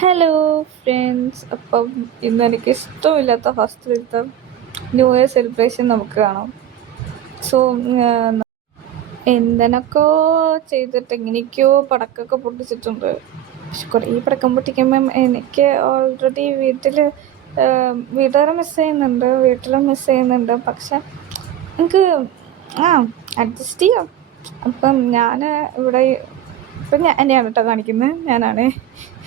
Hello friends, അപ്പം ഇന്ന് എനിക്ക് ഇഷ്ടമില്ലാത്ത ഹോസ്റ്റലിലത്തെ ന്യൂ ഇയർ സെലിബ്രേഷൻ നമുക്ക് കാണാം. സോ എന്തിനൊക്കെയോ ചെയ്തിട്ട് എങ്ങനെയൊക്കെയോ പടക്കമൊക്കെ പൊട്ടിച്ചിട്ടുണ്ട്. പക്ഷെ കുറേ പടക്കം പൊട്ടിക്കുമ്പം എനിക്ക് ഓൾറെഡി വീട്ടുകാരെ മിസ് ചെയ്യുന്നുണ്ട്. പക്ഷെ എനിക്ക് ആ അഡ്ജസ്റ്റ് ചെയ്യാം. അപ്പം ഞാൻ ഇവിടെ ഇപ്പം എന്നെയാണ് കേട്ടോ കാണിക്കുന്നത്. ഞാനാണ്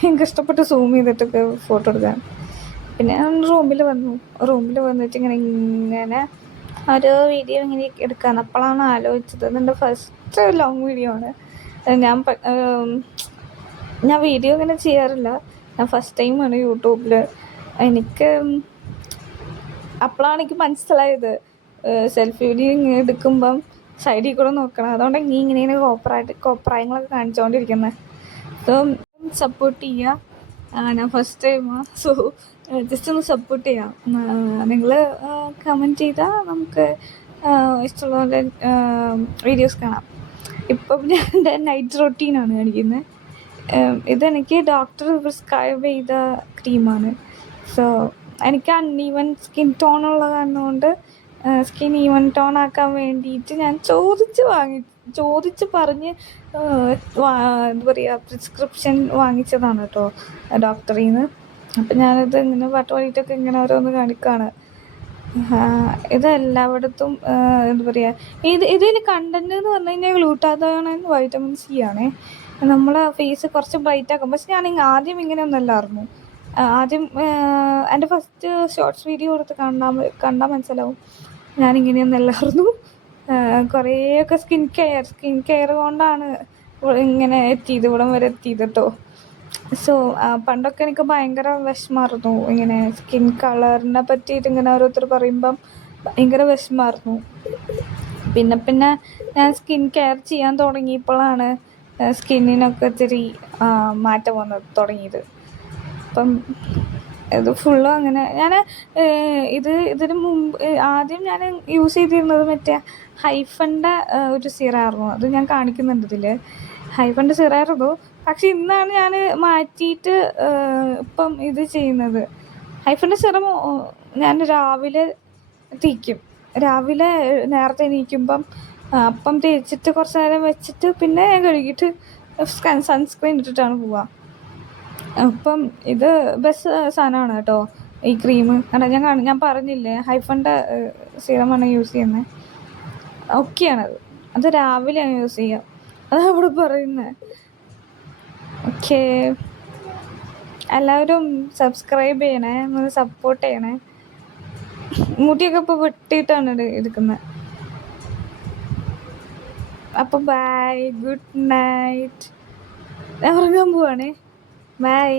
എനിക്ക് ഇഷ്ടപ്പെട്ട് സൂം ചെയ്തിട്ടൊക്കെ ഫോട്ടോ എടുക്കാൻ. പിന്നെ ഞാൻ റൂമിൽ വന്നിട്ട് ഇങ്ങനെ ഓരോ വീഡിയോ ഇങ്ങനെ എടുക്കാന്ന്. അപ്പോഴാണ് ആലോചിച്ചത് എൻ്റെ ഫസ്റ്റ് ലോങ് വീഡിയോ ആണ്. ഞാൻ ഞാൻ വീഡിയോ ഇങ്ങനെ ചെയ്യാറില്ല. ഞാൻ ഫസ്റ്റ് ടൈമാണ് യൂട്യൂബിൽ. എനിക്ക് അപ്പോഴാണ് എനിക്ക് മനസ്സിലായത് സെൽഫി വീഡിയോ ഇങ്ങനെ എടുക്കുമ്പം സൈഡിൽ കൂടെ നോക്കണം. അതുകൊണ്ടാണ് ഇങ്ങനെ കോപ്രായങ്ങളൊക്കെ കാണിച്ചുകൊണ്ടിരിക്കുന്നത്. സോ സപ്പോർട്ട് ചെയ്യുക. ഞാൻ ഫസ്റ്റ് ടൈമാണ്. സോ ജസ്റ്റ് ഒന്ന് സപ്പോർട്ട് ചെയ്യാം. നിങ്ങൾ കമൻറ്റ് ചെയ്താൽ നമുക്ക് ഇഷ്ടമുള്ള പോലെ വീഡിയോസ് കാണാം. ഇപ്പം ഞാൻ എൻ്റെ നൈറ്റ് റൊട്ടീനാണ് കാണിക്കുന്നത്. ഇതെനിക്ക് ഡോക്ടർ പ്രിസ്ക്രൈബ് ചെയ്ത ക്രീമാണ്. സോ എനിക്ക് അൺഈവൻ സ്കിൻ ടോൺ ഉള്ള കാരണം കൊണ്ട് സ്കിൻ ഈവൻ ടോൺ ആക്കാൻ വേണ്ടിയിട്ട് ഞാൻ ചോദിച്ച് പറഞ്ഞ് എന്താ പറയുക, പ്രിസ്ക്രിപ്ഷൻ വാങ്ങിച്ചതാണ് കേട്ടോ ഡോക്ടറിൽ നിന്ന്. അപ്പം ഞാനിത് ഇങ്ങനെ പാട്ടുപാടിയിട്ടൊക്കെ ഇങ്ങനെ ഓരോന്ന് കാണിക്കുകയാണ്. ഇത് എല്ലായിടത്തും എന്താ പറയുക, ഇതിൽ കണ്ടൻറ്റ് എന്ന് പറഞ്ഞു കഴിഞ്ഞാൽ ഗ്ലൂട്ടാതയോൺ വൈറ്റമിൻ സി ആണേ. നമ്മളെ ഫേസ് കുറച്ച് ബ്രൈറ്റ് ആക്കും. പക്ഷെ ഞാൻ ആദ്യം ഇങ്ങനെയൊന്നുമല്ലായിരുന്നു. ആദ്യം എൻ്റെ ഫസ്റ്റ് ഷോർട്സ് വീഡിയോ എടുത്ത് കണ്ടാൽ മനസ്സിലാവും ഞാനിങ്ങനെയൊന്നുമല്ലായിരുന്നു. കുറേയൊക്കെ സ്കിൻ കെയർ കൊണ്ടാണ് ഇങ്ങനെ എത്തിയത്, ഇവിടം വരെ എത്തിയത് കേട്ടോ. സോ പണ്ടൊക്കെ എനിക്ക് ഭയങ്കര വിഷമമായിരുന്നു. ഇങ്ങനെ സ്കിൻ കളറിനെ പറ്റിയിട്ട് ഇങ്ങനെ ഓരോരുത്തർ പറയുമ്പം ഭയങ്കര വിഷമമായിരുന്നു. പിന്നെ ഞാൻ സ്കിൻ കെയർ ചെയ്യാൻ തുടങ്ങിയപ്പോഴാണ് സ്കിന്നിനൊക്കെ ഇത്തിരി മാറ്റം തുടങ്ങിയത്. അപ്പം ഇത് ഫുള്ളും അങ്ങനെ. ഞാൻ ഇതിന് മുമ്പ് ആദ്യം ഞാൻ യൂസ് ചെയ്തിരുന്നത് മറ്റേ ഹൈഫൻ്റെ ഒരു സിറായിരുന്നു. അത് ഞാൻ കാണിക്കുന്നുണ്ട് ഇതിൽ. ഹൈഫൻ്റെ സിറായിരുന്നു. പക്ഷെ ഇന്നാണ് ഞാൻ മാറ്റിയിട്ട് ഇപ്പം ഇത് ചെയ്യുന്നത്. ഹൈഫൻ്റെ സിറം ഞാൻ രാവിലെ തേക്കും. രാവിലെ നേരത്തെ എണീക്കുമ്പം അപ്പം തേച്ചിട്ട് കുറച്ച് നേരം വെച്ചിട്ട് പിന്നെ ഞാൻ കഴുകിയിട്ട് സൺസ്ക്രീൻ ഇട്ടിട്ടാണ് പോവുക. അപ്പം ഇത് ബെസ്റ്റ് സാധനമാണ് കേട്ടോ ഈ ക്രീം. കാരണം ഞാൻ പറഞ്ഞില്ലേ ഹൈഫൻ്റെ സീറമാണ് യൂസ് ചെയ്യുന്നത്. ഓക്കെയാണത്. അത് രാവിലെയാണ് യൂസ് ചെയ്യുക. അതാണ് അവിടെ പറയുന്നത്. ഓക്കെ, എല്ലാവരും സബ്സ്ക്രൈബ് ചെയ്യണേ, ഒന്ന് സപ്പോർട്ട് ചെയ്യണേ. മുടിയൊക്കെ ഇപ്പോൾ വെട്ടിയിട്ടാണ് എടുക്കുന്നത്. അപ്പോൾ ബൈ, ഗുഡ് നൈറ്റ്. ഞാൻ ഉറങ്ങാൻ പോവാണേ. ബൈ.